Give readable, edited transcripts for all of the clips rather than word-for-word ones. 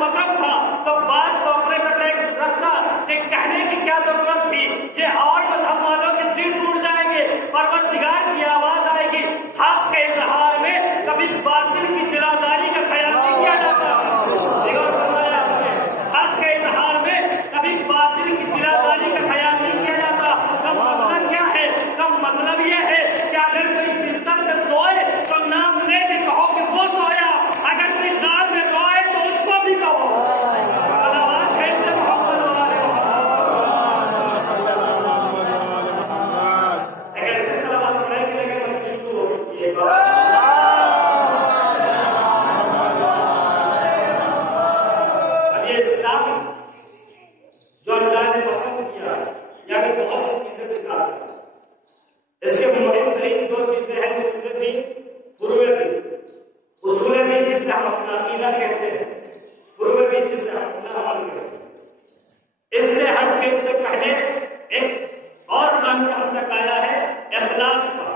پسند تھا تو بات کہ کہنے کی کیا ضرورت تھی، یہ اور مذہب والوں کے دل ٹوٹ جائیں گے، پروردگار کی آواز آئے گی، حق کے اظہار میں کبھی باطل کی دلازاری کا خیال نہیں کیا جاتا۔ حق کے اظہار میں کبھی باطل کی دلازاری کا خیال نہیں کیا جاتا۔ کا مطلب کیا ہے؟ کا مطلب یہ ہے کہ اگر کوئی بستر پہ سوئے تو نام لے کے کہو کہ وہ سویا، اگر کوئی غار میں روئے تو اس کو بھی کہو۔ صلوات بھیجتے محمد والے محمد۔ ایک ایسے صلوات پڑھنے کے لیے مطلب شروع ہو چکی ہے۔ اب یہ اسلام جو اللہ نے پسند کیا، یعنی بہت سی چیزیں سکھاتا ہے۔ اس کے مہم ترین دو چیزیں ہیں، اصول دین، فروع دین۔ اصول دین جسے ہم اپنا عقیدہ کہتے ہیں، فروع دین جسے ہم اپنا عمل کہتے ہیں۔ اس سے ہٹ کے اس سے پہلے ایک اور قانون ہم تک آیا ہے اخلاق کا۔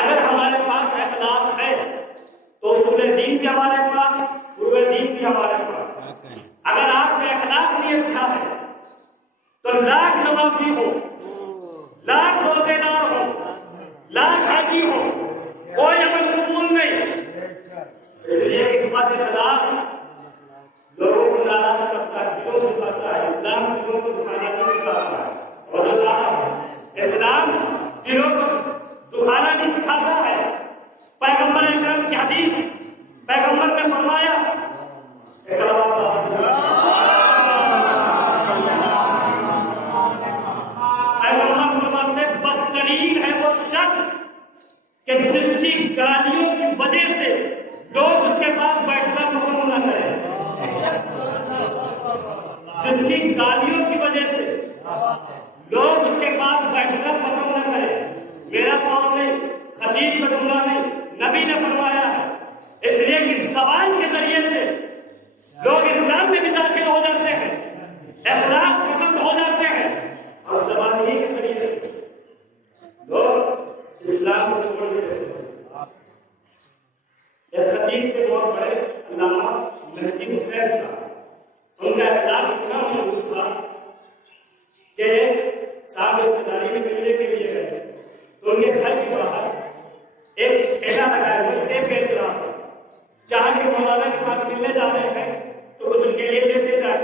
اگر ہمارے پاس اخلاق ہے تو اصول دین بھی ہمارے پاس، فروع دین بھی ہمارے پاس۔ اگر آپ کا اخلاق نہیں اچھا ہے تو لاکھ نمازی ہو، لاکھ روزے دار ہو، لاکھ حاجی ہو، کوئی عمل قبول نہیں۔ اس لیے کہ بد اخلاق لوگوں کو ناراض کرتا ہے، دلوں کو دکھاتا ہے۔ اسلام دلوں کو دکھانا نہیں سکھاتا ہے، اسلام دلوں کو دکھانا نہیں سکھاتا ہے۔ پیغمبر اکرم کی حدیث، پیغمبر نے فرمایا، بدترین ہے وہ شخص کہ جس کی گالیوں کی وجہ سے لوگ اس کے پاس بیٹھنا پسند نہ کریں۔ جس کی گالیوں کی وجہ سے لوگ اس کے پاس بیٹھنا پسند نہ کریں۔ میرا قول نہیں، خطیب کا جملہ نہیں، نبی نے فرمایا ہے۔ اس لیے کہ زبان کے ذریعے سے لوگ اسلام میں بھی داخل ہو جاتے ہیں، اخلاق پسند ہو جاتے ہیں، اور زبان ہی کے ذریعے سے لوگ اسلام کو چھوڑ دیتے ہیں۔ ایک خطیب کے دور پر علامہ مہدی حسین صاحب، ان کا اخلاق اتنا مشہور تھا کہ صاحب رشتہ میں ملنے کے لیے گئے تو ان کے گھر کے باہر ایک ٹھیلا لگایا ہوا سیب بیچ رہا تھا۔ جہاں کے مولانا کے پاس ملنے جا رہے ہیں تو کچھ ان کے لیے لیتے جائے۔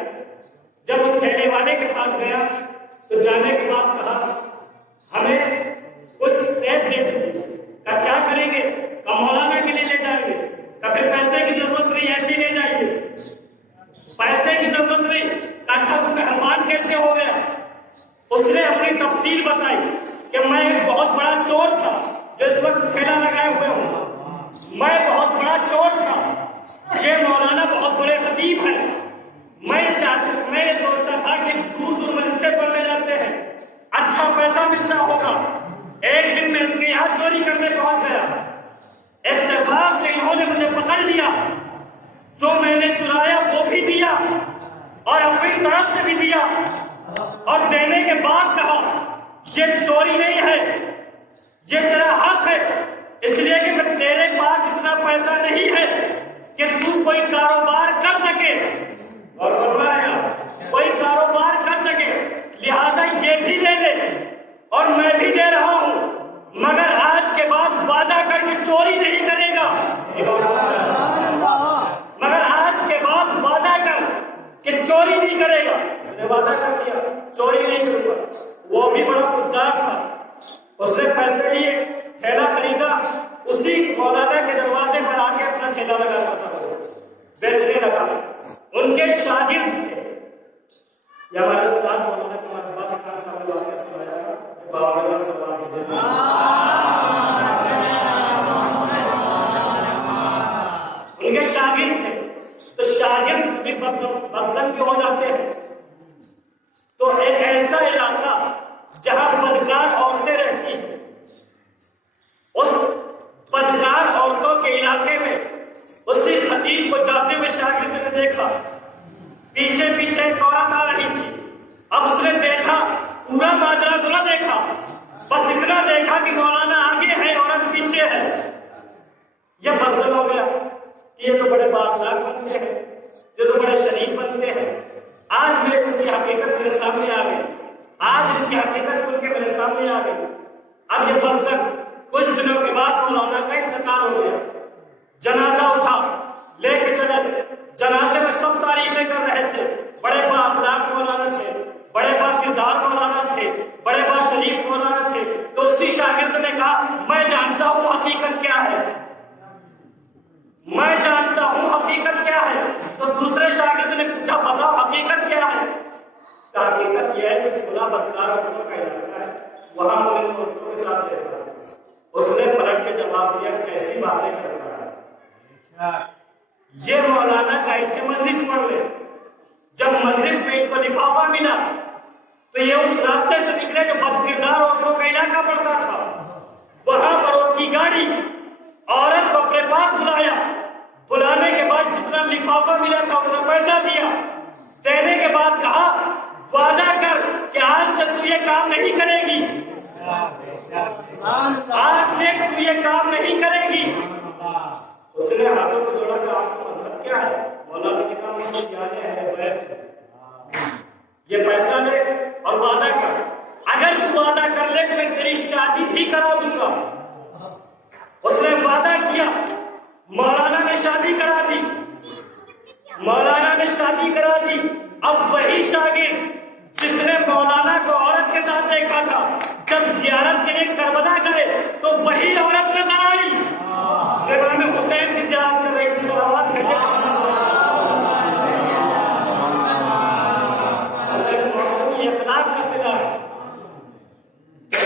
جب اس ٹھیلے والے کے پاس گیا تو جانے کے بعد کہا ہمیں کچھ سیب دے دیجیے۔ کہا کیا کریں گے؟ کہا مولانا کے لیے لے جائیں گے۔ کہا پھر پیسے کی ضرورت نہیں، ایسے لے جائیے۔ پیسے کی ضرورت نہیں۔ کہا اچھا تو مہربان کیسے ہو گیا؟ اس نے اپنی تفصیل بتائی کہ میں ایک بہت بڑا چور تھا جو اس وقت ٹھیلا لگائے ہوئے ہوں۔ میں بہت بڑا چور تھا، یہ مولانا بہت بڑے خطیب ہیں۔ میں سوچتا تھا کہ دور دور مدرسے پڑھنے جاتے ہیں، اچھا پیسہ ملتا ہوگا۔ ایک دن میں ان کے یہاں چوری کرنے پہنچ گیا، اتفاق سے انہوں نے مجھے پکڑ لیا، جو میں نے چرایا وہ بھی دیا اور اپنی طرف سے بھی دیا، اور دینے کے بعد کہا یہ چوری نہیں ہے، یہ تیرا حق ہے، اس لیے کہ میں تیرے پاس اتنا پیسہ نہیں ہے کہ تو کوئی کاروبار کر سکے، اور فرمایا کوئی کاروبار کر سکے، لہذا یہ بھی لے لے اور میں بھی دے رہا ہوں، مگر آج کے بعد وعدہ کر کے چوری نہیں کرے گا۔ مگر آج کے بعد وعدہ کر کہ چوری نہیں کرے گا۔ اس نے وعدہ کر دیا چوری نہیں کروں گا۔ وہ بھی بڑا خوددار تھا، اس نے پیسے لیے، ٹھیلا خریدا، اسی مولانا کے دروازے پر آ کے اپنا ٹھیلا لگا تھا، بیچنے لگا۔ ان کے شاگرد تھے، یہ ہمارے استاد مولانا کمال عباس خان صاحب نے واقعہ سنایا، بابا صلی اللہ علیہ وسلم ان کے شاگرد تھے، تو شاگرد بھی بدسن بھی ہو جاتے ہیں۔ تو ایک ایسا علاقہ جہاں بدکار عورتیں رہتی ہیں، اس بدکار عورتوں کے علاقے میں اسی خطیب کو جاتے ہوئے شاگرد نے دیکھا، پیچھے پیچھے ایک عورت آ رہی تھی۔ اب اس نے دیکھا، پورا ماجرا تو نہ دیکھا، بس اتنا دیکھا کہ مولانا آگے ہے، عورت پیچھے ہے۔ یہ بدزن ہو گیا کہ یہ تو بڑے بااخلاق بنتے ہیں، یہ تو بڑے شریف بنتے ہیں، آج میں ان کی حقیقت میرے سامنے آ گئی، آج ان کی حقیقت کھل کے میرے سامنے آ گئی۔ اب یہ برسک کچھ دنوں کے بعد مولانا کا انتقال ہو گیا، جنازہ اٹھا، لے کے چلے، جنازے میں سب تعریفیں کر رہے تھے، بڑے با اخلاق مولانا تھے، بڑے با کردار مولانا تھے، بڑے با شریف مولانا تھے۔ تو اسی شاگرد نے کہا میں جانتا ہوں حقیقت کیا ہے، میں جانتا ہوں حقیقت کیا ہے۔ تو دوسرے شاگرد نے پوچھا بتاؤ حقیقت کیا ہے؟ حقیقت یہ ہے کہ فلاں بدکار عورتوں کا علاقہ ہے، وہاں ہم نے عورتوں کے ساتھ دیکھا۔ اس نے پلٹ کے جواب دیا کیسی باتیں کرتا ہے، یہ مولانا گئے تھے مجلس پڑھنے، جب مجلس میں ان کو لفافہ ملا تو یہ اس راستے سے نکلے جو بد کردار عورتوں کا علاقہ پڑتا تھا، وہاں پر وہ کی گاڑی عورت کو اپنے پاس بلایا، بلانے کے بعد جتنا لفافہ ملا تھا اتنا پیسہ دیا، دینے کے بعد کہا وعدہ کر کہ آج سے تو یہ کام نہیں کرے گی، آج سے تو یہ کام نہیں کرے گی۔ اس نے ہاتھوں کو جوڑا کہ آپ کا مذہب کیا ہے؟ مولانا نے کہا مشیانے اہل بیت، یہ پیسہ لے اور وعدہ کر، اگر تو وعدہ کر لے تو میں تیری شادی بھی کرا دوں گا۔ اس نے وعدہ کیا، مولانا نے شادی کرا دی، مولانا نے شادی کرا دی۔ اب وہی شاگرد جس نے مولانا کو عورت کے ساتھ دیکھا تھا، جب زیارت کے لیے کربلا گئے تو وہی عورت نظر آئی، امام حسین کی زیارت کر رہی تھی۔ صلوات بھیجے اخلاق کا صلہ ہے،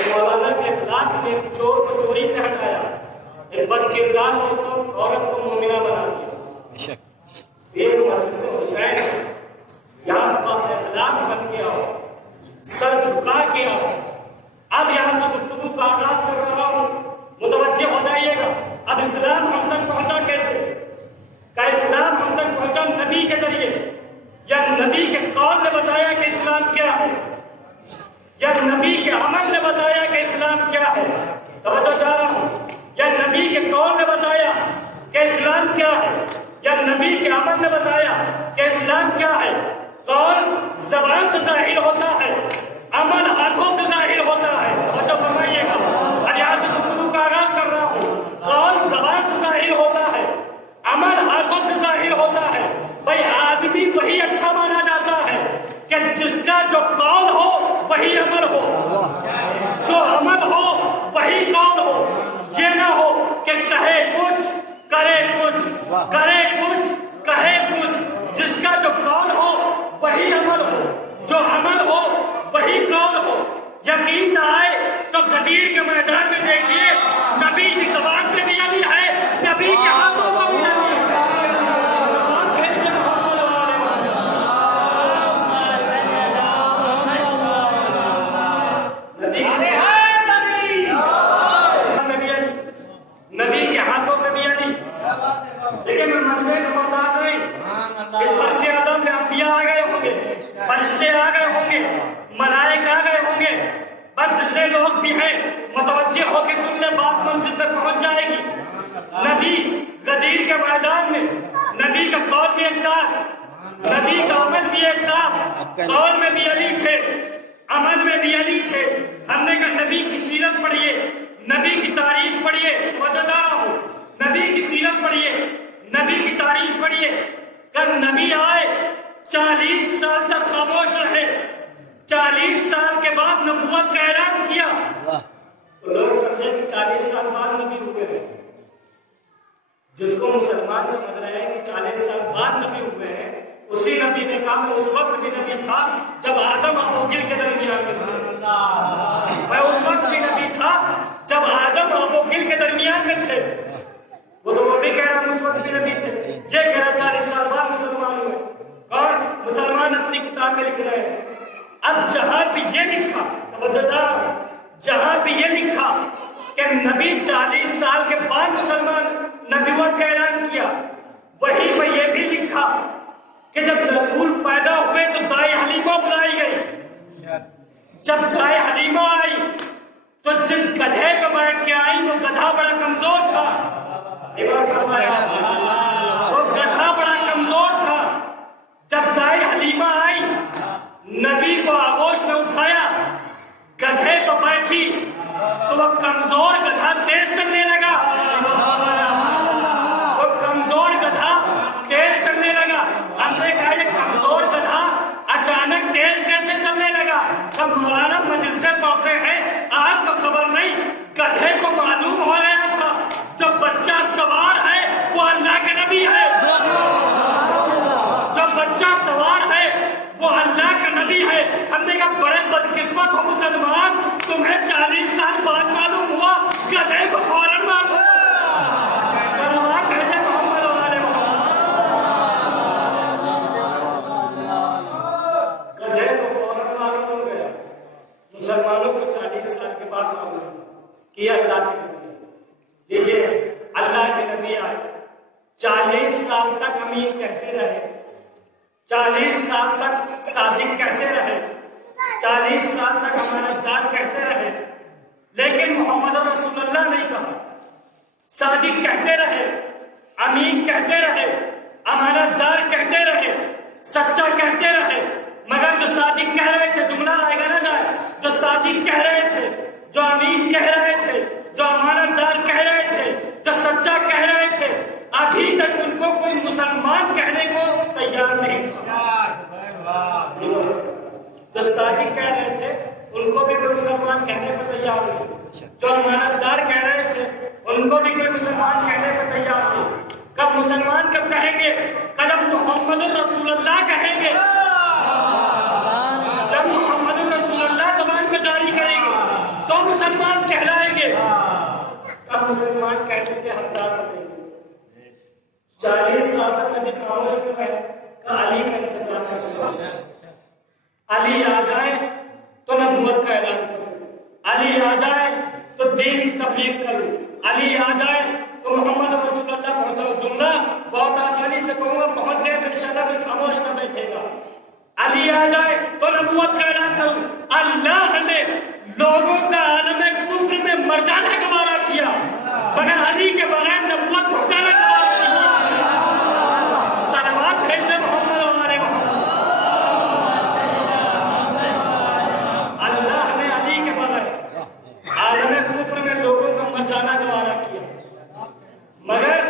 مولانا کے اخلاق نے چور کو چوری سے ہٹایا، ایک بد کردار عورت کو مومنہ بنا دیا۔ ایک مجلس حسین یہاں پر اخلاق بن کے آؤ، سر جھکا کے آؤ۔ اب یہاں سے گفتگو کا آغاز کر رہا ہوں، متوجہ ہو جائیے گا۔ اب اسلام ہم تک پہنچا کیسے؟ کہ اسلام ہم تک پہنچا نبی کے ذریعے، یا نبی کے قول نے بتایا کہ اسلام کیا ہے، یا نبی کے عمل نے بتایا کہ اسلام کیا ہے۔ توجہ چاہ رہا ہوں، یا نبی کے قول نے بتایا کہ اسلام کیا ہے، یا نبی کے عمل نے بتایا کہ اسلام کیا ہے۔ قول زبان سے ظاہر ہوتا ہے، عمل ہاتھوں سے ظاہر ہوتا ہے۔ توجہ فرمائیے گا، اور یہاں سے گفتگو کا آغاز کر رہا ہوں۔ قول زبان سے ظاہر ہوتا ہے، عمل ہاتھوں سے ظاہر ہوتا ہے۔ بھائی آدمی وہی اچھا مانا جاتا ہے کہ جس کا جو قول ہو وہی عمل ہو، جو عمل ہو وہی قول ہو، یہ نہ ہو کہ کہے کچھ کرے کچھ، کرے کچھ کہے کچھ۔ جس کا جو قول ہو وہی عمل ہو، جو عمل ہو وہی قول ہو۔ یقین نہ آئے تو غدیر کے میدان میں دیکھیے، نبی کی زبان پہ بھی علی ہے، نبی کے ہاتھوں پہ بھی علی ہے۔ نبی کے ہاتھوں پہ بھی علی۔ دیکھیں میں مجمع کا محتاج نہیں، اس فرش اعظم میں انبیاء آ گئے ہوں گے، فرشتے آ گئے ہوں گے، ملائکہ آ گئے ہوں گے، بس جتنے لوگ بھی ہیں متوجہ ہو کے سن لیں، بات منزل تک پہنچ جائے گی۔ نبی غدیر کے میدان میں نبی کا قول بھی ایک ساتھ، نبی کا عمل بھی ایک ساتھ۔ قول میں بھی علی تھے، عمل میں بھی علی تھے۔ ہم نے کہا نبی کی سیرت پڑھیے، نبی کی تاریخ پڑھیے، توجہ دے رہا ہوں، نبی کی سیرت پڑھیے، نبی کی تاریخ پڑھیے۔ کب نبی آئے 40 سال تک خاموش رہے، 40 سال کے بعد نبوت کا اعلان کیا۔ تو لوگ سمجھے کہ 40 سال بعد نبی ہوئے ہیں، جس کو مسلمان سمجھ رہے ہیں کہ 40 سال بعد نبی ہوئے ہیں، اسی نبی نے کہا میں اس وقت بھی نبی تھا جب آدم ابو گل کے درمیان میں تھے، میں اس وقت بھی نبی تھا جب آدم ابو گل کے درمیان میں تھے۔ وہ بھی کہہ رہا اس وقت بھی نبی تھے، یہ کہہ رہا 40 سال بعد مسلمان ہوئے۔ اور مسلمان اپنی کتاب میں لکھ رہے ہیں۔ اب جہاں بھی یہ لکھا، جہاں بھی یہ لکھا کہ نبی 40 سال کے بعد مسلمان نبوت کا اعلان کیا، وہیں پہ یہ بھی لکھا کہ جب رسول پیدا ہوئے تو دائیں حلیمہ بلائی گئی۔ جب دائیں حلیمہ آئی تو جس گدھے پہ بیٹھ کے آئی وہ گدھا بڑا کمزور تھا۔ ایک بار فرمایا وہ گدھا بڑا کمزور تھا۔ جب دائیں حلیمہ آئی، نبی کو بچہ سوار ہے وہ اللہ کا نبی ہے. ہم نے کہا بڑے بدقسمت ہو مسلمان, تمہیں 40 سال بعد معلوم ہوا, گدھے کو فوراً معلوم ہوا. صلوات بھیجے محمد والے محمد. گدھے کو فوراً معلوم ہو گیا, مسلمانوں کو 40 سال کے بعد معلوم ہوا کہ یہ اللہ کے نبی. دیکھیے اللہ کے نبی آئے, 40 سال تک امین کہتے رہے, 40 سال تک صادق کہتے رہے, 40 سال تک امانتدار کہتے رہے, لیکن محمد رسول اللہ نہیں کہا. صادق کہتے رہے, امین کہتے رہے, امانتدار کہتے رہے, سچا کہتے رہے, مگر جو صادق کہہ رہے تھے, جملہ لائے گا نہ جائے, جو صادق کہہ رہے تھے, جو امین کہہ رہے تھے, جو امانتدار کہہ رہے تھے, جو سچا کہہ رہے تھے, ابھی تک ان کو کوئی مسلمان کہنے کو تیار نہیں تھا. جو صادق کہہ رہے تھے ان کو بھی کوئی مسلمان کہنے کو تیار نہیں, جو امانتدار کہہ رہے تھے ان کو بھی کوئی مسلمان کہنے کو تیار نہیں. کب مسلمان کب کہیں گے؟ جب محمد رسول اللہ کہیں گے, جب محمد رسول اللہ زبان کو جاری کریں گے تو مسلمان کہلائیں گے. اب مسلمان کہتے تھے حقدار بنیں گے. 40 سال تک نبی خاموش کر رہے کہ علی کا انتظار کریں. علی آ جائے تو نبوت کا اعلان کرو, علی آ جائے تو دین کی تبلیغ کرو, علی آ جائے تو محمد رسول اللہ پہنچاؤ. جملہ بہت آسانی سے کہوں گا, پہنچ گئے تو انشاءاللہ کوئی خاموش نہ بیٹھے گا. علی آ جائے تو نبوت کا اعلان کرو. اللہ نے لوگوں کا عالم کفر میں مر جانا گوارا کیا, مگر علی کے بغیر نبوت پہنچانا گوارا کیا. صلوات بھیج دے محمد والے محمد. اللہ نے علی کے بغیر عالم کفر میں لوگوں کا مر جانا گوارا کیا, مگر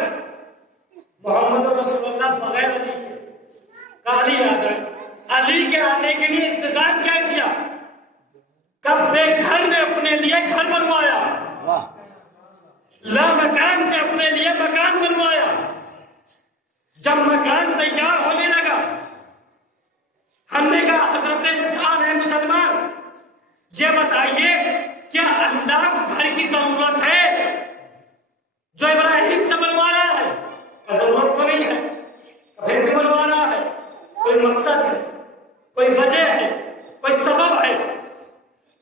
محمد رسول اللہ بغیر علی کے علی آ جائے. علی کے آنے کے لیے انتظام کیا کیا؟ کب بے گھر نے اپنے لیے گھر بنوایا, لا مکان نے اپنے لیے مکان بنوایا. جب مکان تیار ہونے لگا ہم نے کہا حضرت انسان ہے مسلمان, یہ بتائیے کیا اللہ کو گھر کی ضرورت ہے جو ابراہیم سے بنوا رہا ہے؟ ضرورت تو نہیں ہے, پھر بھی بنوا رہا ہے. کوئی مقصد ہے, کوئی وجہ ہے, کوئی سبب ہے.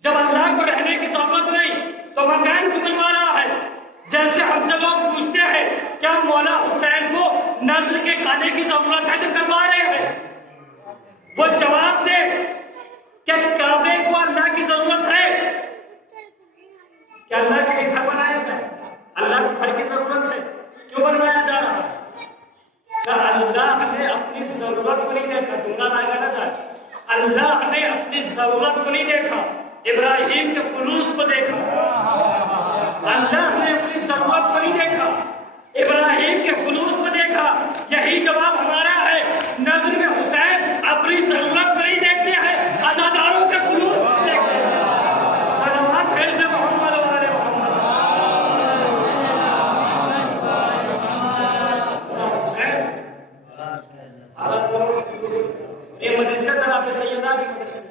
جب اللہ کو رہنے کی ضرورت نہیں تو مکان کو بنوا رہا ہے. جیسے ہم سے لوگ پوچھتے ہیں کیا مولا حسین کو نذر کے کھانے کی ضرورت ہے جو کروا رہے ہیں, وہ جواب دے کہ کعبے کو اللہ کی ضرورت ہے. کیا اللہ کے لیے گھر بنایا جائے؟ اللہ کو گھر کی ضرورت ہے, کیوں بنوایا جا رہا ہے؟ اللہ نے اپنی ضرورت کو نہیں دیکھا. جملہ لائے نہ جائے, اللہ نے اپنی ضرورت کو نہیں دیکھا, ابراہیم کے خلوص کو دیکھا. اللہ نے اپنی ضرورت کو نہیں دیکھا, ابراہیم کے خلوص کو دیکھا. یہی جواب ہمارا ہے. نظر میں حسین اپنی ضرورت کو نہیں دیکھتے ہیں, عزاداروں کے خلوص کو دیکھتے ہیں. صلوات بھیج دے محمد والے محمد. یہ مدرسہ جناب سیدہ کی مدرسہ,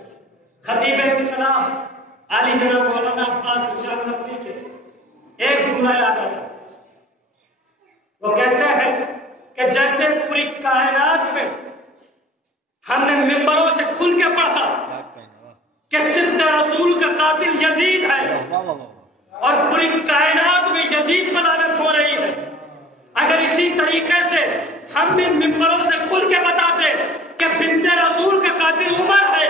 خطیب انقلاب علی جناب مولانا عباس ارشاد نقوی کے ایک جملہ یاد آیا. وہ کہتے ہیں کہ جیسے پوری کائنات میں ہم نے ممبروں سے کھل کے پڑھا کہ سند رسول کا قاتل یزید ہے, اور پوری کائنات میں یزید پر لعنت ہو رہی ہے, اگر اسی طریقے سے ہم بھی ممبروں سے کھل کے بتاتے کہ بنت رسول کا قاتل عمر ہے,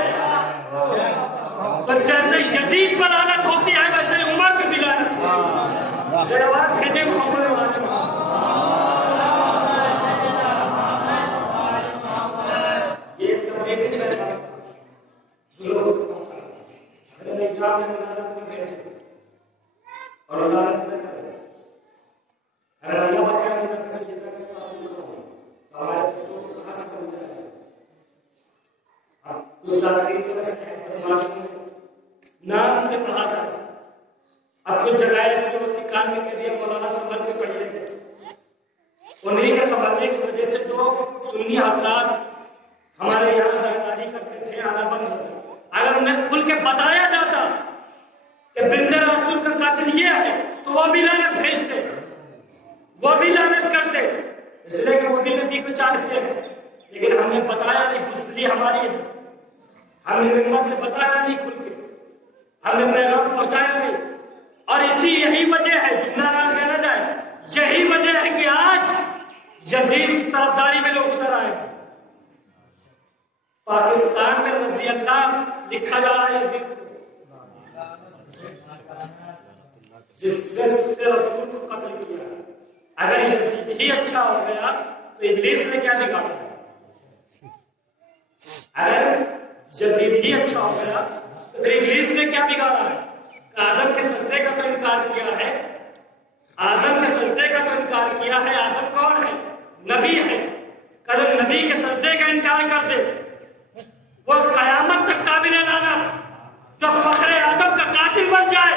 تو جیسے یزید پر لعنت ہوتی ہے ویسے عمر پہ بھی لعنت ہوتی ہے. صلوات بھیجے محمد والے محمد. یہ تبلیغی شریعت اور لعنت نہ کرے. اگر اللہ بچہ ہے تو سیدہ کا تعلق کرو, ہمارے بچوں کو خاص کرنا ہے. اس ذاکرین تو ایسے ہیں بدماشوں میں نام سے پڑھا جاتا. اب کچھ جگہ ایسی ہوتی کان میں کہہ دیا مولانا سنبھل کے پڑھیے, انہیں کے سنبھلنے کی وجہ سے جو سنی حضرات بتایا جاتا کہ بنت رسول کا قاتل یہ ہے تو وہ بھی لعنت بھیجتے، وہ بھی لعنت کرتے، اس لیے کہ وہ بھی نبی کو چاہتے ہیں۔ لیکن ہم نے بتایا نہیں، بزدلی ہماری ہے، ہم نے ممبر سے بتایا نہیں کھل کے، ہم نے پیغام پہنچایا نہیں۔ اور یہی وجہ ہے، جملہ نہ کہنا جائے، یہی وجہ ہے کہ آج یزید کی طرفداری میں لوگ اتر آئے۔ پاکستان میں رضی اللہ لکھا جا رہا ہے یزید کو، جس نے رسول کو قتل کیا۔ اگر یزید ہی اچھا ہو گیا تو ابلیس نے کیا بگاڑا؟ اگر یزید ہی اچھا ہو گیا تو پھر ابلیس نے کیا بگاڑا ہے؟ آدم کے سجدے کا تو انکار کیا ہے، آدم کے سجدے کا تو انکار کیا ہے۔ آدم کون ہے؟ نبی ہے۔ اگر نبی کے سجدے کا انکار کر دے وہ قیامت تک قابل لعنت، جو فخر آدم کا قاتل بن جائے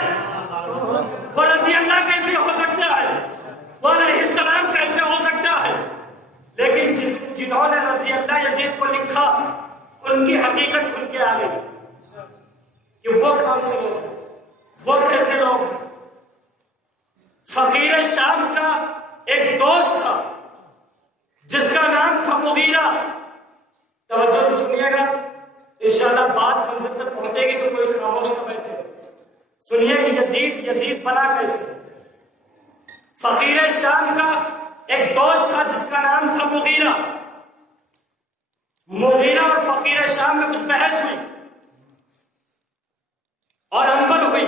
وہ رضی اللہ کیسے ہو سکتا ہے؟ وہ علیہ السلام کیسے ہو سکتا ہے؟ لیکن جنہوں نے رضی اللہ یزید کو لکھا ان کی حقیقت کھل کے آ گئی کہ وہ کون سے لوگ ہیں، وہ کیسے لوگ ہیں۔ فقیر شام کا ایک دوست تھا جس کا نام تھا مغیرہ۔ توجہ سے سنیے گا، انشاءاللہ بات منزل تک پہنچے گی تو کوئی خاموش نہ بیٹھے۔ سنیے کہ یزید بنا کیسے۔ فقیر شام کا ایک دوست تھا جس کا نام تھا مغیرہ۔ مغیرہ اور فقیر شام میں کچھ بحث ہوئی اور انبن ہوئی،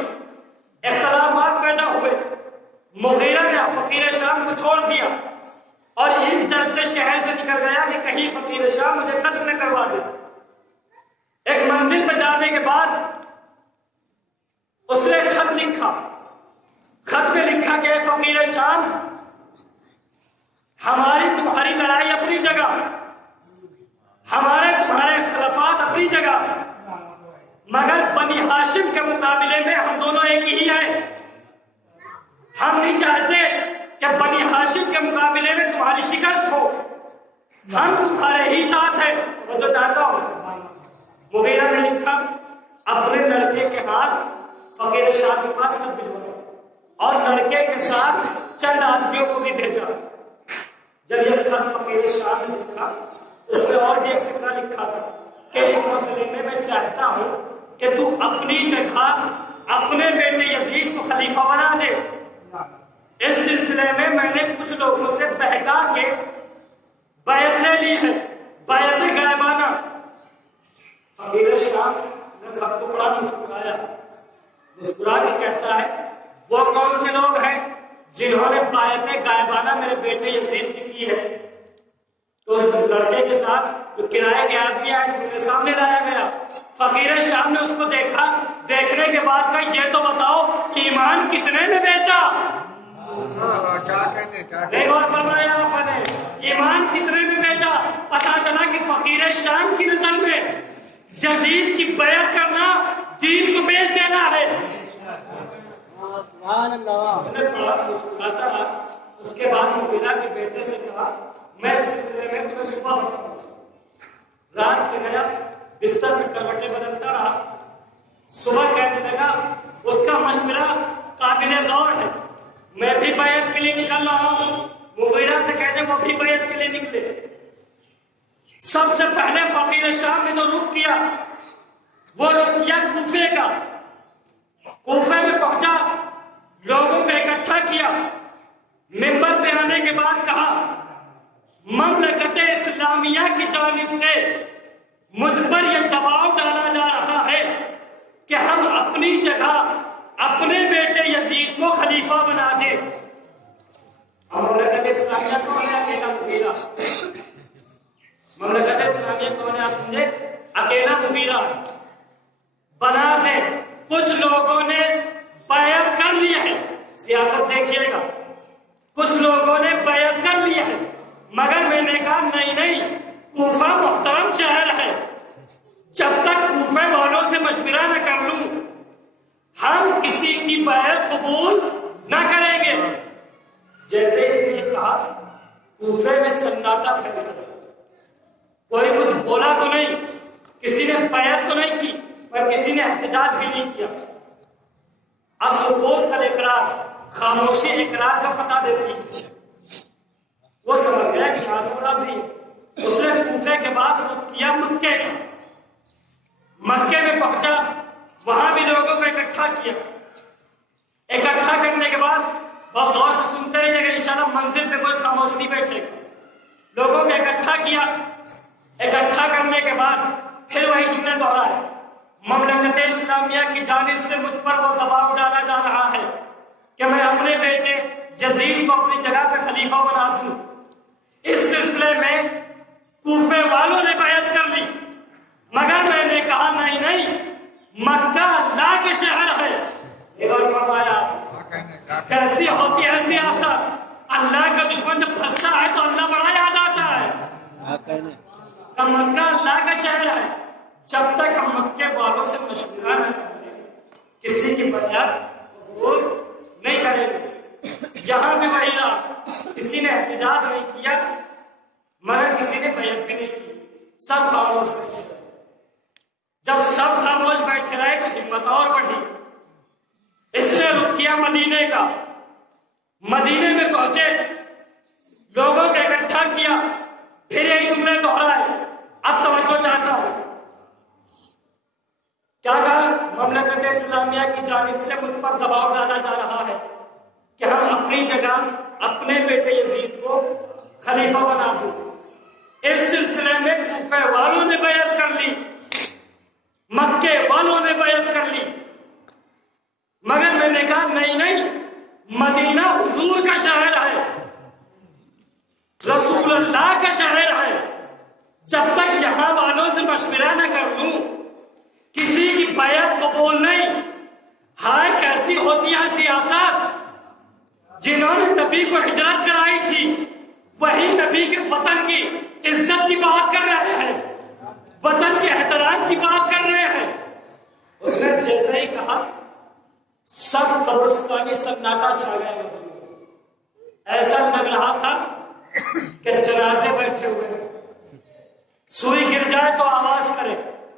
اختلافات پیدا ہوئے۔ مغیرہ نے فقیر شام کو چھوڑ دیا اور اس ڈر سے شہر سے نکل گیا کہ کہیں فقیر شام مجھے قتل نہ کروا دے۔ ایک منزل پہ جانے کے بعد اس نے خط لکھا، خط میں لکھا کہ اے فقیر شام، ہماری تمہاری لڑائی اپنی جگہ، ہمارے تمہارے اختلافات اپنی جگہ، مگر بنی ہاشم کے مقابلے میں ہم دونوں ایک ہی ہیں۔ ہم نہیں چاہتے کہ بنی ہاشم کے مقابلے میں تمہاری شکست ہو، ہم تمہارے ہی ساتھ ہیں۔ وہ جو چاہتا ہوں، مغیرہ نے لکھا، اپنے لڑکے کے ہاتھ فقیر شاہ کے پاس خط بھجوایا اور لڑکے کے ساتھ چند آدمیوں کو بھی بھیجا۔ جب یہ خط فقیر شاہ نے لکھا، اس میں اور بھی ایک فکرہ لکھا تھا کہ اس مسئلے میں میں چاہتا ہوں کہ تو اپنی جگہ اپنے بیٹے یزید کو خلیفہ بنا دے۔ اس سلسلے میں نے کچھ لوگوں سے بہکا کے بیعت لے لی ہے، بیعت غائبانہ۔ فقیر شاہ نے خط کو پڑھا، مسکرایا، مسکرا کے کہتا ہے وہ کون سے لوگ ہیں جنہوں نے بیعت غائبانہ میرے بیٹے یزید سے کی ہے؟ تو اس لڑکے کے ساتھ جو کرائے کے آدمی آئے تھے انہیں سامنے لایا گیا۔ فقیر شام نے اس کو دیکھا، دیکھنے کے بعد کہا یہ تو بتاؤ ایمان کتنے میں بیچا؟ نہیں غور فرمایا آپ نے، ایمان کتنے میں بیچا؟ پتا چلا کہ فقیر شام کی نظر میں یزید کی بیعت کرنا دین کو بیچ دینا ہے۔ اس نے پڑھا، مسکراتا رہا۔ اس کے بعد مغیرہ کے بیٹے سے کہا میں اس سلسلے میں تمہیں صبح بتاؤں۔ رات میں گیا، بستر میں کروٹیں بدلتا رہا۔ صبح کہنے لگا اس کا مشورہ قابل غور ہے، میں بھی بیعت کے لیے نکل رہا ہوں۔ مغیرہ سے کہتے وہ بھی بیعت کے لیے نکلے۔ سب سے پہلے فقیر شام نے جو رخ کیا وہ رخ کیا کوفے کا۔ کوفے میں پہنچا، لوگوں کو اکٹھا کیا، منبر پہ آنے کے بعد کہا مملکت اسلامیہ کی جانب سے مجھ پر یہ دباؤ ڈالا جا رہا ہے کہ ہم اپنی جگہ اپنے بیٹے یزید کو خلیفہ بنا دیں۔ مملکت اسلامیہ کون ہے؟ اکیلا مغیرہ۔ مملکت اسلامیہ کون ہے؟ آپ سمجھے؟ اکیلا مغیرہ بنا دے۔ کچھ لوگوں نے بیعت کر لی ہے، سیاست دیکھیے گا، کچھ لوگوں نے بیعت کر لی ہے، مگر میں نے کہا نہیں، کوفہ محترم شہر ہے، جب تک کوفے والوں سے مشورہ نہ کر لوں ہم کسی کی بیعت قبول نہ کریں گے۔ جیسے اس نے کہا کوفے میں سناٹا پھیل گیا، کوئی کچھ بولا تو نہیں، کسی نے بیعت تو نہیں کی، پر کسی نے احتجاج بھی نہیں کیا۔ السکوت کالاقرار، خاموشی اقرار کا پتہ دیتی ہے۔ وہ سمجھ گیا کہ یہاں سے بڑا سی اس نے کوفے کے بعد رخ کیا مکے کا۔ مکے میں پہنچا، وہاں بھی لوگوں کو اکٹھا کیا۔ اکٹھا کرنے کے بعد بہت غور سے سنتے رہیے گا، انشاءاللہ منزل پہ کوئی خاموش نہیں بیٹھے گا۔ لوگوں کو اکٹھا کیا، اکٹھا کرنے کے بعد پھر وہی جملے دہرائے، مملکت اسلامیہ کی جانب سے مجھ پر وہ دباؤ ڈالا جا رہا ہے کہ میں اپنے بیٹے یزید کو اپنی جگہ پہ خلیفہ بنا دوں۔ اس سلسلے میں کوفے والوں نے بیعت کر لی، مگر میں نے کہا نہیں نہیں، مکہ اللہ کے شہر ہے۔ ایک اور فرمایا کیسی ہوتی ہے سیاست، اللہ کا دشمن جب پھنستا ہے تو اللہ بڑا یاد آتا ہے۔ کہ مکہ اللہ کا شہر ہے، جب تک ہم مکے والوں سے مشورہ نہ کریں کسی کی بیعت قبول نہیں کریں گے۔ یہاں بھی وہی رہا، کسی نے احتجاج نہیں کیا مگر کسی نے بیعت بھی نہیں کی، سب خاموش بیٹھے رہے۔ جب سب خاموش بیٹھے رہے تو ہمت اور بڑھی، اس نے رخ کیا مدینے کا۔ مدینے میں پہنچے، لوگوں کو اکٹھا کیا، پھر یہی جملے دہرائے۔ اب توجہ چاہتا ہوں، کیا کہا؟ مملکت اسلامیہ کی جانب سے مجھ پر دباؤ ڈالا جا رہا ہے کہ ہم اپنی جگہ اپنے بیٹے یزید کو خلیفہ بنا دوں۔ اس سلسلے میں کوفے والوں نے بیعت کر لی، مکے والوں نے بیعت کر لی، مگر میں نے کہا نہیں نہیں، مدینہ حضور کا شہر ہے، رسول اللہ کا شہر ہے۔ جب تک یہاں والوں سے مشورہ نہ کر لوں کسی کی بیعت قبول نہیں۔ ہائے کیسی ہوتی ہے سیاست، جنہوں نے نبی کو ہجرت کرائی تھی وہی نبی کے وطن کی عزت کی بات کر رہے ہیں، وطن کے احترام کی بات کر رہے ہیں۔ اس نے جیسے ہی کہا سب قبرستانی سناٹا چھا گیا۔ ایسا لگ رہا تھا کہ جنازے بیٹھے ہوئے ہیں، سوئی گر جائے تو آواز کرے،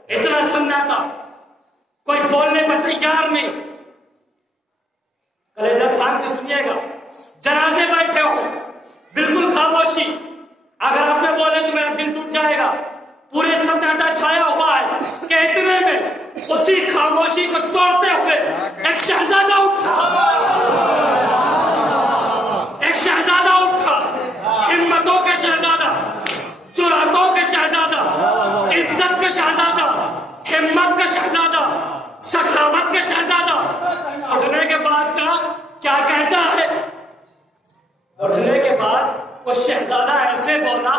اتنا سناٹا، کوئی بولنے پر تیار نہیں۔ کلیجہ تھام کے سنیے گا، جنازے بیٹھے ہو، بالکل خاموشی، اگر آپ نے بولے تو میرا دل ٹوٹ جائے گا، پورے سناٹا چھایا ہوا ہے کہ اتنے میں اسی خاموشی کو توڑتے ہوئے ایک شہزادہ اٹھا، ایک شہزادہ اٹھا، ہمتوں کے شہزادہ، جرأتوں کے شہزادہ، عزت کے شہزادہ، ہمت کا شہزادہ، سخاوت کا شہزادہ۔ اٹھنے کے بعد کیا کہتا ہے؟ اٹھنے کے بعد وہ شہزادہ ایسے بولا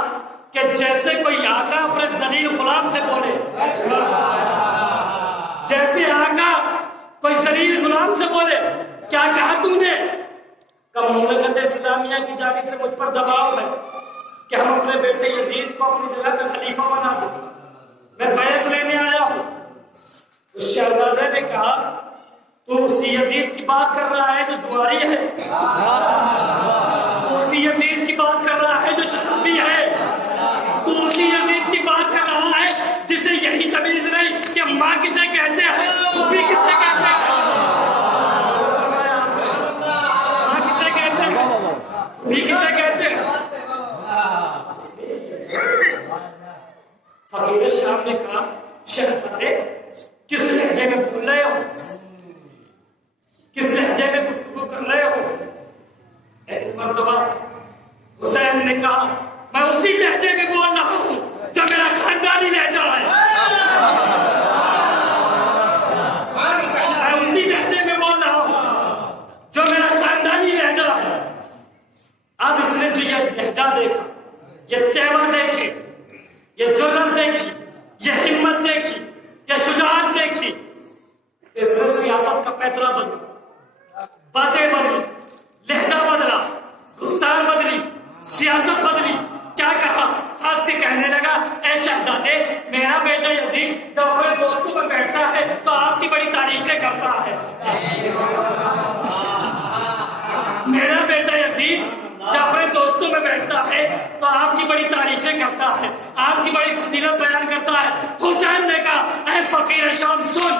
کہ جیسے کوئی آقا اپنے ذلیل غلام سے بولے، جیسے آقا کوئی ذلیل غلام سے بولے۔ کیا کہا تو نے؟ کہ مملکت اسلامیہ کی جانب سے مجھ پر دباؤ ہے کہ ہم اپنے بیٹے یزید کو اپنی جگہ پہ خلیفہ بنا دیں، میں بیعت لینے آیا ہوں۔ اس شہزادے نے کہا تو اسی یزید کی بات کر رہا ہے جو جواری ہے، تو اسی یزید کی بات کر رہا ہے جو شرابی ہے، تو اسی یزید کی بات کر رہا ہے جسے یہی تمیز نہیں کہ ماں کسے کہتے ہیں، پھوپھی کسے کہتے ہیں، ماں کسے کہتے ہیں، پھوپھی کسے کہتے ہیں۔ فقیر شام نے کہا شہزادے کس لہجے میں بول رہے ہو، کس لہجے میں گفتگو کر رہے ہو؟ ایک مرتبہ حسین نے کہا میں اسی لہجے میں بول رہا ہوں جو میرا خاندانی لہجہ ہے، میں اسی لہجے میں بول رہا ہوں جو میرا خاندانی لہجہ ہے۔ اب اس نے جو یہ لہجہ دیکھا، یہ تیور دیکھے، یہ جرأت دیکھی، یہ ہمت دیکھی، یہ شجاعت دیکھی، اس نے سیاست کا پیترا بدلا، باتیں بدلی، لہجہ بدلا، گفتار بدلی، سیاست بدلی۔ کیا کہا؟ ہنس کے کہنے لگا اے شہزادے، میرا بیٹا یزید جب اپنے دوستوں میں بیٹھتا ہے تو آپ کی بڑی تعریفیں کرتا ہے، میرا بیٹا یزید جب اپنے دوستوں میں بیٹھتا ہے تو آپ کی بڑی تعریفیں کرتا ہے، آپ کی بڑی فضیلت بیان کرتا ہے۔ حسین نے کہا اے فقیر شام سن،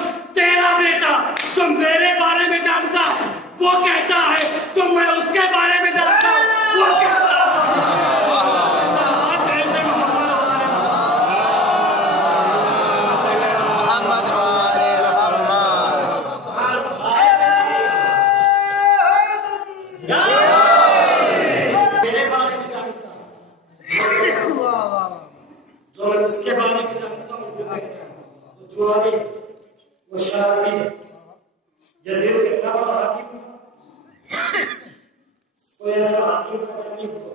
وہ جواری وہ شرابی یزید کتنا بڑا حاکم تھا، کوئی ایسا حاکم پیدا نہیں ہوا،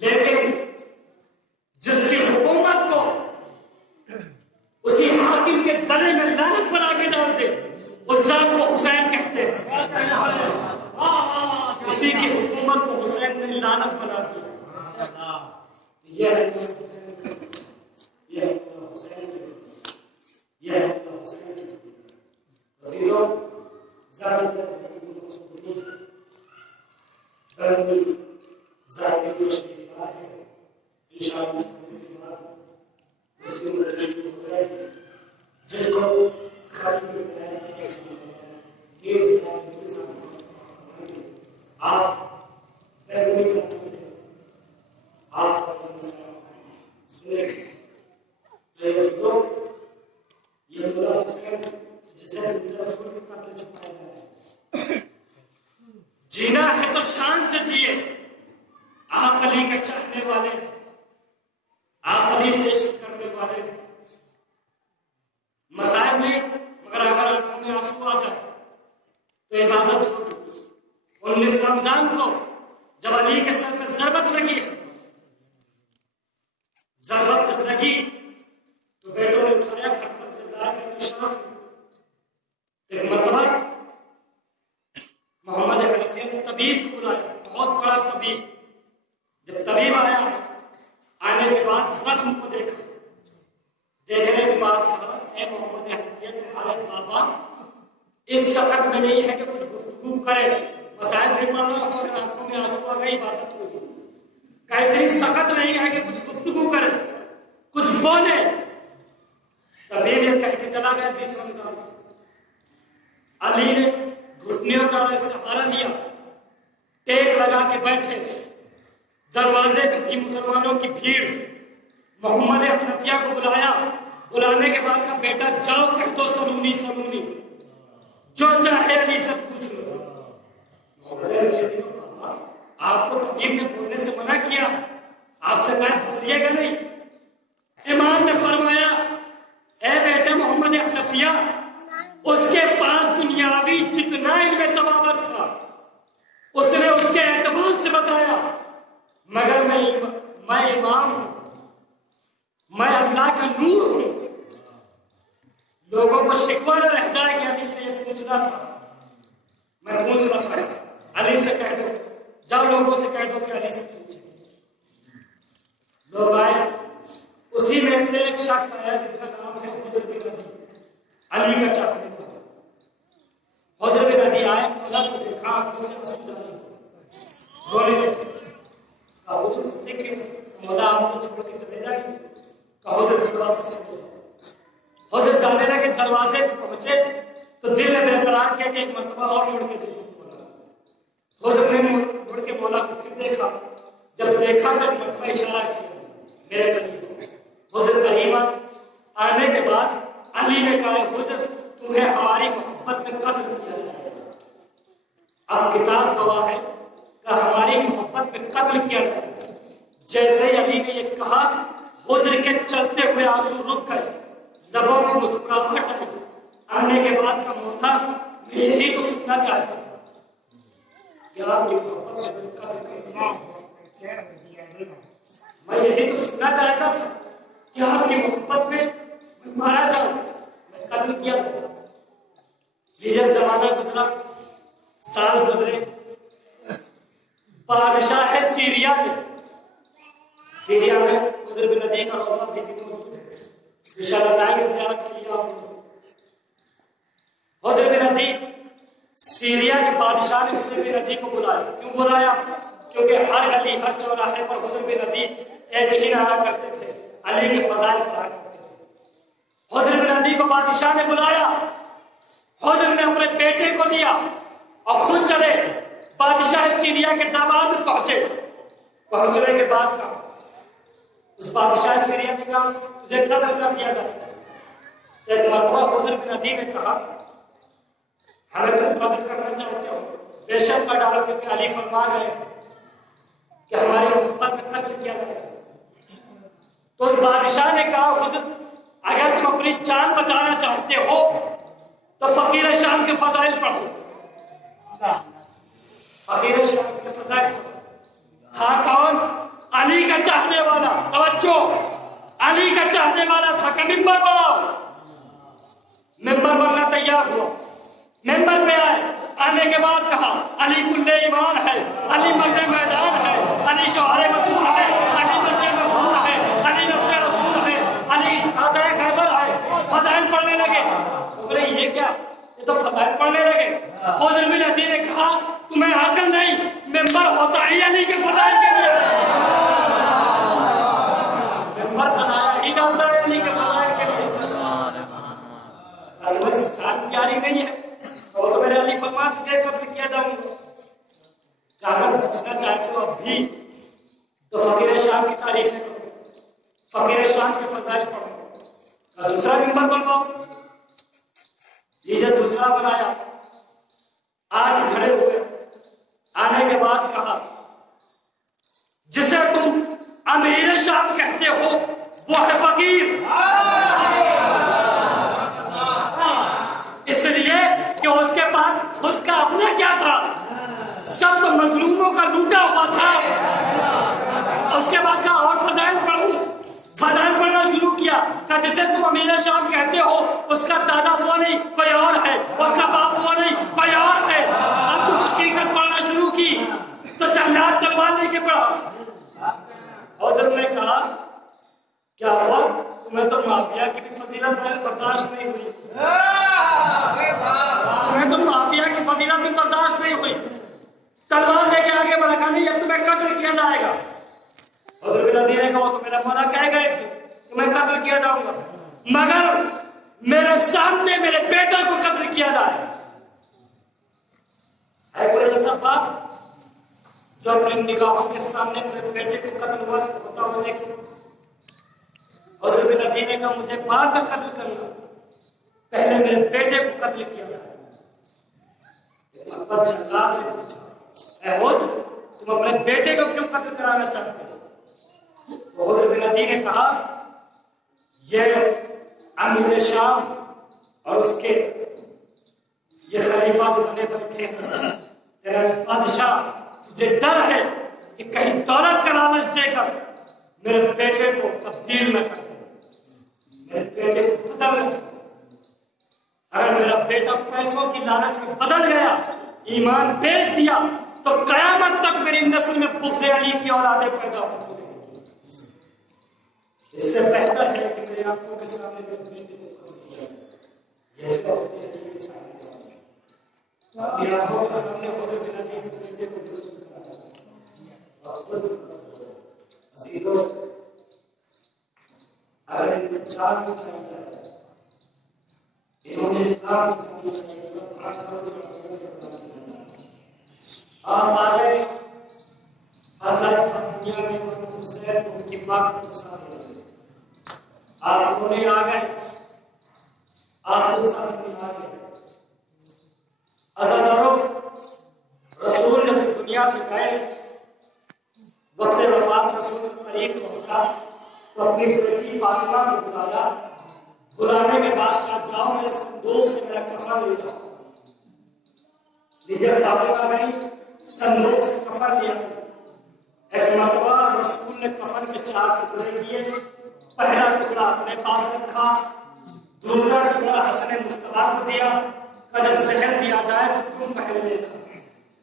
لیکن جس کی حکومت کو اسی حاکم کے گلے میں لعنت بنا کے ڈال دے اس ذات کو حسین کہتے ہیں، اسی کی حکومت کو حسین نے لعنت بنا دی۔ یہ ہے حسین کی، یہ ہے حسین کی۔ عزیزوں، ذاتی تشریف ہے انشاءاللہ جس کو خالی آپ سنیں، یہ مولا حسین جسے رسول کے قتل چھپایا گیا ہے، جینا ہے تو شان سے جیے، آپ علی کے چاہنے والے ہیں، آپ علی سے عشق کرنے والے ہیں، مسائل میں مگر اگر آنکھوں میں آنسو آ جائے تو عبادت ہوگی۔ 19 رمضان کو جب علی کے سر میں ضربت لگی تو بیٹوں نے اٹھایا کھڑا کہ تو شرف ایک مرتبہ محمد حنفیہ نے طبیب کو بلایا، بہت بڑا طبیب، جب طبیب آیا آنے کے بعد زخم کو دیکھا، دیکھنے کے بعد کہا اے محمد حنفیہ تمہارے بابا اس سقط میں نہیں ہے کہ کچھ گفتگو کرے، مسائل نہیں پڑھنا اور آنکھوں میں آنسو آ گئی عبادت ہوگی، کہ اتنی سخت نہیں ہے کہ کچھ گفتگو کرے کچھ بولے۔ طبیب یہ کہہ کے چلا گیا 20 رمضان، علی نے گھٹنیوں کا سہارا لیا، ٹیک لگا کے بیٹھے، دروازے پہ تھی مسلمانوں کی بھیڑ، محمد حنفیہ کو بلایا، بلانے کے بعد کہا بیٹا جاؤ کہہ دو سلونی سلونی جو چاہے علی سے پوچھ لو۔ آپ کو طبیب نے بولنے سے منع کیا، آپ سے میں بولیے گا نہیں۔ امام نے فرمایا اے بیٹے محمد حنفیہ اس کے پاس دنیاوی جتنا علم طبابت تھا اس نے اس کے اعتماد سے بتایا، مگر میں امام ہوں، میں اللہ کا نور ہوں، لوگوں کو شکوہ نہ رہ جائے کہ علی سے یہ پوچھنا تھا، میں پوچھ رہا تھا، علی سے کہہ دو، جاؤ لوگوں سے کہہ دو کہ علی سے پوچھے۔ لوگ آئے، اسی میں سے ایک شخص آیا جن کا نام ہے حجر بن عدی، علی کا چاہنے والا۔ حجر بن عدی آئے، مولا کو دیکھا، آنکھوں سے آنسو جاری رونے لگے، کہا حجر دیکھیں مولا آپ کو چھوڑ کے چلے جائیں، کہا حجر پھر واپس چلے جاؤ۔ حجر جانے لگے، دروازے پہ پہنچے تو دل نے بے قرار کیا کہ ایک مرتبہ اور مڑ کے دیکھو مولا۔ حجر نے مڑ کے مولا کو پھر دیکھا، جب دیکھا تو ایک مرتبہ اشارہ کیا میرے قریب۔ حجر قریب آنے کے بعد علی نے کہا حجر تمہیں ہماری محبت میں قتل کیا جائے، اب کتاب گواہ ہے کہ ہماری محبت میں قتل کیا جائے۔ جیسے ہی علی نے یہ کہا حجر کے چلتے ہوئے آنسو رک گئے، لبوں میں مسکراہٹ آئی۔ آنے کے بعد کا مولا میں یہی تو سننا چاہتا تھا کہ آپ کی محبت میں قتل کرنا، میں یہی تو سننا چاہتا تھا کہ آپ کی محبت میں مارا جاؤں، میں قتل کیا تھا۔ یہ زمانہ گزرا، سال گزرے، بادشاہ سیریا نے، سیریا میں حجر بن عدی کا روضہ بھی موجود ہے، رشالہ دائیں کی زیارت کے لیے آپ حجر بن عدی، سیریا کے بادشاہ نے حجر بن عدی کو بلایا۔ کیوں بلایا؟ کیونکہ ہر گلی ہر چوراہے پر حجر بن عدی ایک ہی نعرہ کرتے تھے، علی کے فضائل پڑھا کرتے تھے۔ حجر بن عدی کو بادشاہ نے بلایا، حجر نے اپنے بیٹے کو دیا اور خود چلے بادشاہ سیریا کے دربار میں پہنچے۔ پہنچنے کے بعد کہا، اس بادشاہ سیریا نے کہا تجھے قتل کر دیا جائے۔ ایک مرتبہ حجر بن عدی نے کہا ہمیں تم قتل کرنا چاہتے ہو، بے شک کا ڈالو کیونکہ علی فرما گئے کہ ہماری محبت میں قتل کیا جائے۔ تو اس بادشاہ نے کہا حجر علی کا چاہنے والا تھا کہ ممبر بناؤ، ممبر بننا تیار ہوا، ممبر پہ آئے، آنے کے بعد کہا علی کل ایمان ہے، علی مرد میدان ہے، علی شوہر مقبول ہے، علی مرد مقبول ہے، علی نفس رسول ہے، علی عطا خیبر ہے، فضائل پڑھنے لگے۔ بولے یہ کیا؟ یہ تو فضائل پڑھنے لگے۔ حضور بن عدی نے کہا تمہیں عقل نہیں، ممبر ہوتا ہی علی کے فضائل کے لیے، ممبر بنایا ہی جاتا ہے علی کے فضائل کے لیے۔ بس جان پیاری نہیں ہے اور تو میرے علی فرماتے تھے قتل کیا جاؤں گا۔ اگر بچنا چاہتے ہو اب بھی تو فقیر شام کی تعریفیں کرو، فقیر شام کے فضائل پڑھو، دوسرا ممبر بنواؤ۔ یہ جو دوسرا بنایا، آج کھڑے ہوئے، آنے کے بعد کہا جسے تم امیر شام کہتے ہو وہ ہے فقیر، اس لیے کہ اس کے پاس خود کا اپنا کیا تھا، سب مظلوموں کا لوٹا ہوا تھا۔ اس کے بعد کہا اور فضائل پڑھوں، فضائل پڑھنا شروع کیا کہ جسے تم امیر شام کہتے ہو اس کا دادا وہ نہیں کوئی اور ہے، اس کا باپ وہ نہیں کوئی اور ہے۔ اب تو حقیقت پڑھنا شروع کی تو جنات تلوار لے کے پڑھا۔ اور جب نے کہا کیا ہوا، تمہیں تو معاویہ کی بھی فضیلت برداشت نہیں ہوئی، تمہیں تو معاویہ کی فضیلت بھی برداشت نہیں ہوئی، تلوار لے کے آگے بڑھا کہا نہیں اب تمہیں قتل کیا جائے گا۔ حضور بن عدی نے کہا تو میرا مولا کہہ گئے تھے کہ میں قتل کیا جاؤں گا، مگر میرے سامنے میرے بیٹا کو قتل کیا جائے۔ ہے کوئی ایسا باپ جو اپنی نگاہوں کے سامنے میرے بیٹے کو قتل ہوتا ہوا دیکھے؟ حضور بن عدی نے کہا مجھے بعد میں قتل کرنا، پہلے میرے بیٹے کو قتل کیا جائے۔ محمد جلال نے پوچھا اے حضور تم اپنے بیٹے کو کیوں قتل کرانا چاہتے ہو؟ تو حضور بن عدی نے کہا یہ امیر شام اور اس کے یہ خلیفہ جو بنے بیٹھے ہیں، تیرا بادشاہ تجھے ڈر ہے کہ کہیں دولت کا لالچ دے کر میرے بیٹے کو تبدیل نہ کر دے، میرے بیٹے کو بدل نہ کر دے۔ اگر میرا بیٹا پیسوں کی لالچ میں بدل گیا، ایمان بیچ دیا، تو قیامت تک میری نسل میں بغض علی کی اولادیں پیدا ہوتی ہیں۔ اس سے بہتر ہے کہ میری آنکھوں کے سامنے میرے بیٹے کو قتل کیا جائے۔ یہ اس کا یہ چاہیے میری آنکھوں کے سامنے ہوتے میرے بیٹے کو قتل کرانا۔ عزیزوں اگر ان میں چار بھی کرائی جائے، انہوں نے اسلام کی آپ آگے حضرت دنیا میں حسین ان کی بات کو سامنے آپ انہوں نے آگئے، آپ کو سامنے آگئے ازاداروں رسول جب اس دنیا سے گئے، وقت وفات رسول قریب پہنچا تو اپنی بیٹی فاطمہ کو بلایا، بلانے کے بعد کہا جاؤ میرے صندوق سے میرا کفن لے جاؤ۔ جب فاطمہ گئی صندوق سے کفن لیا، ایک مرتبہ رسول نے کفن کے 4 ٹکڑے کیے، پہلا ٹکڑا اپنے پاس رکھا، دوسرا ٹکڑا حسن مجتبیٰ کو دیا کہ جب زہر دیا جائے تو تم پہن لینا،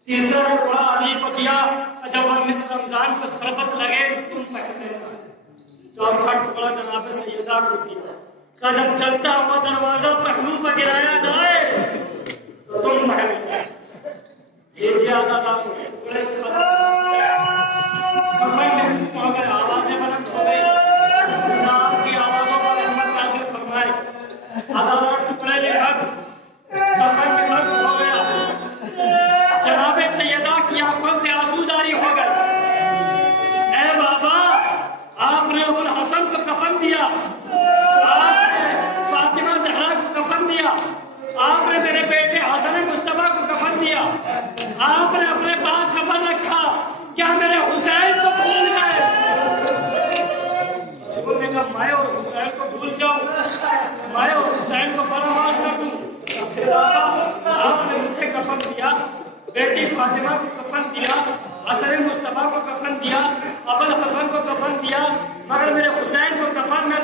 تیسرا ٹکڑا علی کو دیا کہ جب نصف رمضان کو ضربت لگے تو تم پہن لینا، چوتھا ٹکڑا جناب سیدہ کو دیا کہ جب چلتا ہوا دروازہ پہلو پر گرایا جائے تو تم پہن لینا۔ یہ زیادہ ٹکڑے کفن میں پڑ گئے، آوازیں بلند ہو گئی، آپ کی آوازوں پر رحمت نازل فرمائے، ہزاروں ٹکڑے نکھٹ کفن نکھٹ ہو گیا، جناب سیدہ کی آنکھوں سے آنسو جاری ہو گئے۔ اے بابا آپ نے ابو الحسن کو کفن دیا، آپ نے فاطمہ زہرا کو کفن دیا، آپ نے میرے بیٹے حسن مجتبیٰ کو کفن دیا، آپ نے اپنے پاس کفن رکھا، کیا میرے حسین کو بھول گئے؟ رسول نے کہا میں اور حسین کو بھول جاؤں، میں اور حسین کو فراموش کر دوں؟ پھر آپ نے مجھے کفن دیا، بیٹی فاطمہ کو کفن دیا، حسن مجتبیٰ کو کفن دیا، ابو الحسن کو کفن دیا، مگر میرے حسین کو کفن نہ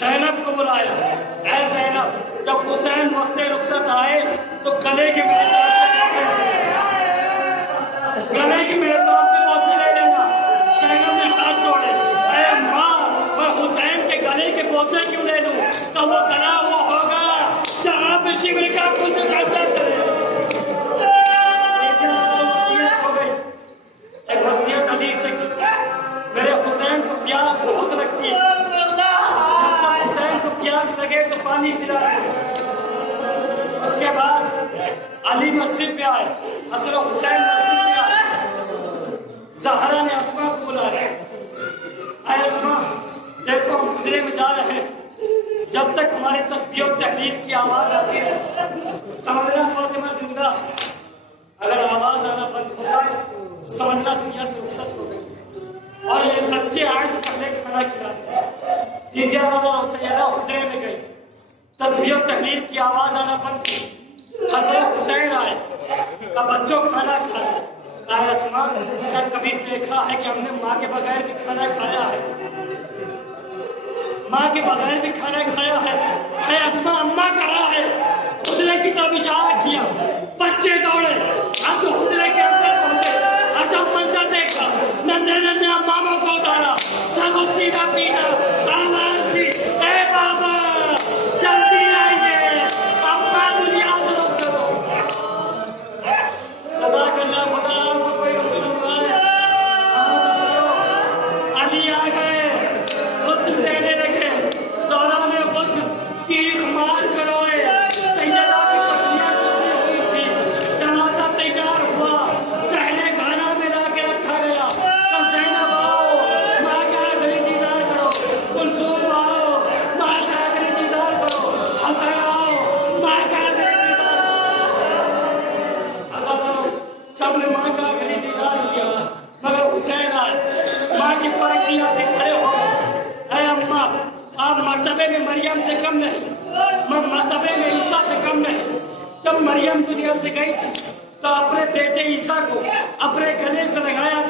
زینب کو بلایا، اے زینب جب حسین وقت رخصت آئے تو گلے کی میرے طرف بوسے لے لینا۔ زینب نے ہاتھ جوڑے، اے ماں میں حسین کے گلے کے بوسے کیوں لے لوں؟ تو وہ گلا وہ ہوگا جہاں پہ شبر کا کچھ کرتا چلے۔ وصیت ہو گئی، ایک وصیت علی سے کی، میرے حسین کو پیاس بہت لگتی ہے، حسین کو پیاس لگے تو پانی پلا دے۔ اس کے بعد علی مسجد پہ آئے، حسن و حسین مسجد پہ آئے، زہرا نے اسما کو بلایا، اے اسما دیکھو ہم حجرے میں جا رہے ہیں، جب تک ہماری تسبیح و تحلیل کی آواز آتی ہے سمجھنا فاطمہ زندہ، اگر آواز آنا بند ہو جائے تو سمجھنا دنیا سے رخصت ہو گئی، اور یہ بچے آئے تو پہلے کھانا کھلاتے ہیں۔ اور سیدہ حجرے میں گئی، تسبیح و تحلیل کی آواز آنا بند کی، حسن و حسین آئے، کہا بچوں کھانا کھا لیں۔ اے اسما کیا کبھی دیکھا ہے کہ ہم نے ماں کے بغیر بھی کھانا کھایا ہے؟ ماں کے بغیر بھی کھانا کھایا ہے؟ اے اسما اماں کہا ہے، حجرے کی طرف اشارہ کیا، بچے دوڑے، اب تو حجرے کے اندر پہنچے، اور جب منظر دیکھا ننھے ننھے ماموں کو اتارا، سر کو سیدھا پیٹا، آواز دی، اے بابا جلدی آئیے، اماں دنیا سے رخصت ہو۔ خدا کرنا خدا کو کوئی علی آ گئے، غسل دینے لگے، دوران غسل چیخ مار کر روئے، سیدہ کی پسلیاں ٹوٹی ہوئی تھی، جنازہ تیار ہوا، صحنِ کھانا میں لا کے رکھا گیا، تو زینب آؤ ماں کا آخری دیدار کرو، کلثوم آؤ ماں کا آخری دیدار کرو، حسن آؤ ماں کا آخری دیدار کرو۔ سب نے ماں کا آخری دیدار کیا، مگر حسین آئے، ماں کی پاکی آتے کھڑے ہو گئے، اے اماں آپ مرتبے میں مریم سے کم نہیں، مرتبے میں عیسیٰ سے کم نہیں۔ جب مریم دنیا سے گئی تھی تو اپنے بیٹے عیسیٰ کو اپنے گلے سے لگایا